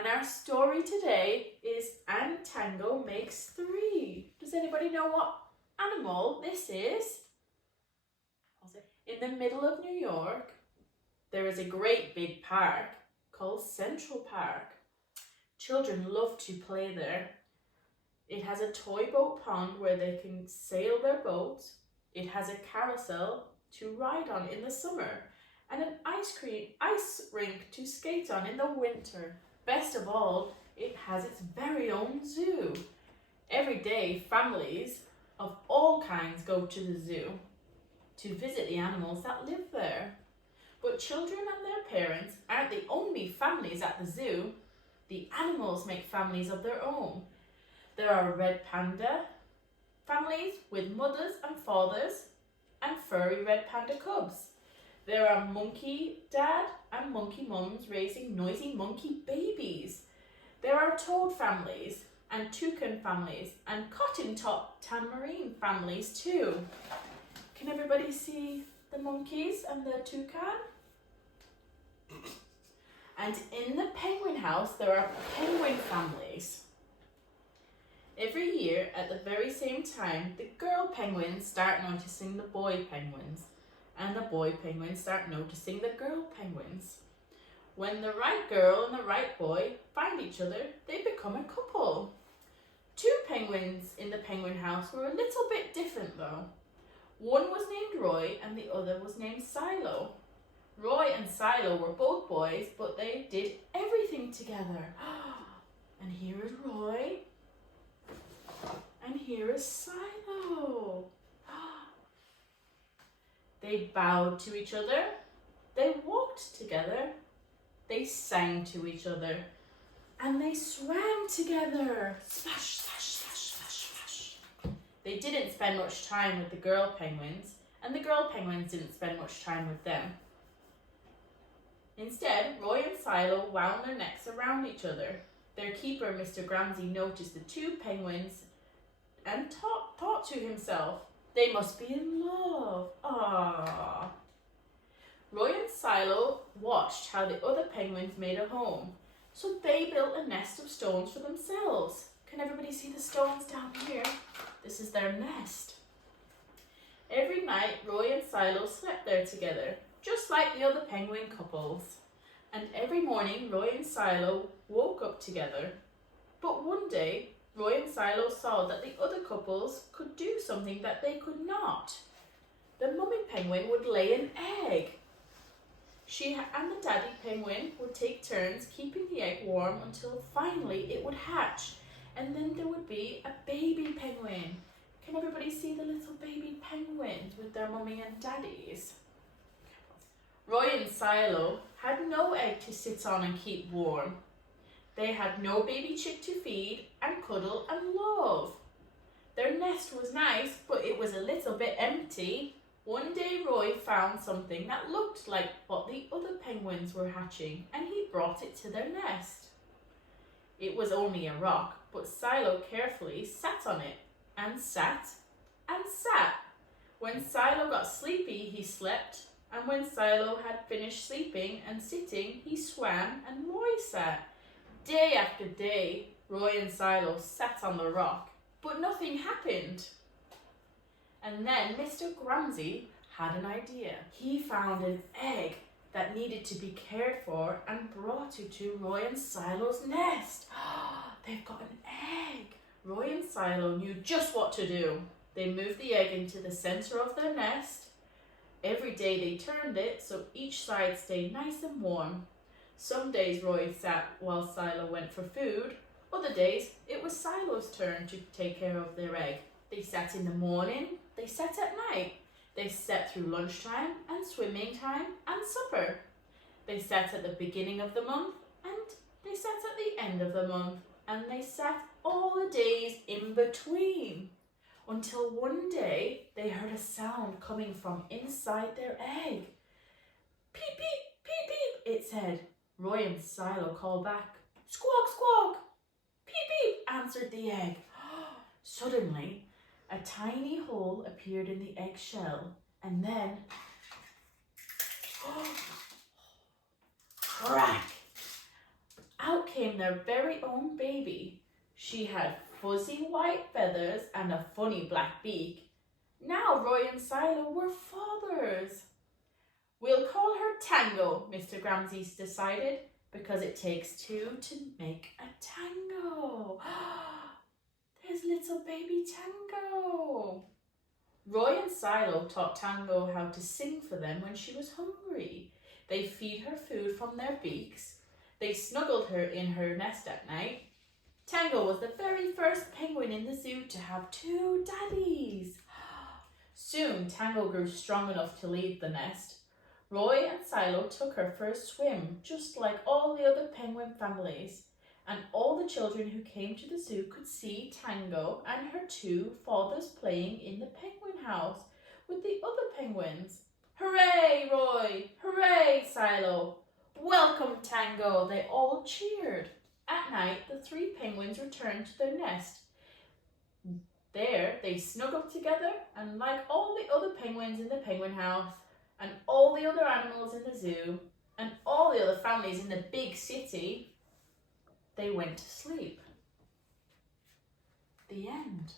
And our story today is And Tango Makes Three. Does anybody know what animal this is? In the middle of New York, there is a great big park called Central Park. Children love to play there. It has a toy boat pond where they can sail their boats. It has a carousel to ride on in the summer and an ice rink to skate on in the winter. Best of all, it has its very own zoo. Every day, families of all kinds go to the zoo to visit the animals that live there. But children and their parents aren't the only families at the zoo. The animals make families of their own. There are red panda families with mothers and fathers and furry red panda cubs. There are monkey dad and monkey mums raising noisy monkey babies. There are toad families and toucan families and cotton top tamarine families too. Can everybody see the monkeys and the toucan? And in the penguin house, there are penguin families. Every year, at the very same time, the girl penguins start noticing the boy penguins, and the boy penguins start noticing the girl penguins. When the right girl and the right boy find each other, they become a couple. Two penguins in the penguin house were a little bit different though. One was named Roy and the other was named Silo. Roy and Silo were both boys, but they did everything together. And here is Roy, and here is Silo. They bowed to each other, they walked together, they sang to each other, and they swam together. Splash, splash, splash, splash, splash. They didn't spend much time with the girl penguins, and the girl penguins didn't spend much time with them. Instead, Roy and Silo wound their necks around each other. Their keeper, Mr. Gramsci, noticed the two penguins and thought to himself, they must be in love. Ah. Roy and Silo watched how the other penguins made a home. So they built a nest of stones for themselves. Can everybody see the stones down here? This is their nest. Every night, Roy and Silo slept there together, just like the other penguin couples. And every morning, Roy and Silo woke up together. But one day, Roy and Silo saw that the other couples could do something that they could not. The mummy penguin would lay an egg. She and the daddy penguin would take turns keeping the egg warm until finally it would hatch. And then there would be a baby penguin. Can everybody see the little baby penguins with their mummy and daddies? Roy and Silo had no egg to sit on and keep warm. They had no baby chick to feed and cuddle and love. Their nest was nice, but it was a little bit empty. One day Roy found something that looked like what the other penguins were hatching, and he brought it to their nest. It was only a rock, but Silo carefully sat on it, and sat, and sat. When Silo got sleepy, he slept, and when Silo had finished sleeping and sitting, he swam, and Roy sat. Day after day, Roy and Silo sat on the rock, but nothing happened. And then Mr. Gramsci had an idea. He found an egg that needed to be cared for and brought it to Roy and Silo's nest. They've got an egg. Roy and Silo knew just what to do. They moved the egg into the center of their nest. Every day they turned it so each side stayed nice and warm. Some days Roy sat while Silo went for food. Other days it was Silo's turn to take care of their egg. They sat in the morning, they sat at night. They sat through lunchtime and swimming time and supper. They sat at the beginning of the month and they sat at the end of the month. And they sat all the days in between. Until one day they heard a sound coming from inside their egg. Peep, peep, peep, peep, it said. Roy and Silo called back. Squawk, squawk. Peep, peep, answered the egg. Suddenly, a tiny hole appeared in the egg shell, and then crack! Out came their very own baby. She had fuzzy white feathers and a funny black beak. Now Roy and Silo were fathers. We'll call her Tango, Mr. Gramsci decided, because it takes two to make a tango. There's little baby Tango. Roy and Silo taught Tango how to sing for them when she was hungry. They feed her food from their beaks. They snuggled her in her nest at night. Tango was the very first penguin in the zoo to have two daddies. Soon Tango grew strong enough to leave the nest. Roy and Silo took her for a swim, just like all the other penguin families, and all the children who came to the zoo could see Tango and her two fathers playing in the penguin house with the other penguins. Hooray, Roy! Hooray, Silo! Welcome, Tango! They all cheered. At night, the three penguins returned to their nest. There, they snuggled together, and like all the other penguins in the penguin house, and all the other animals in the zoo, and all the other families in the big city, they went to sleep. The end.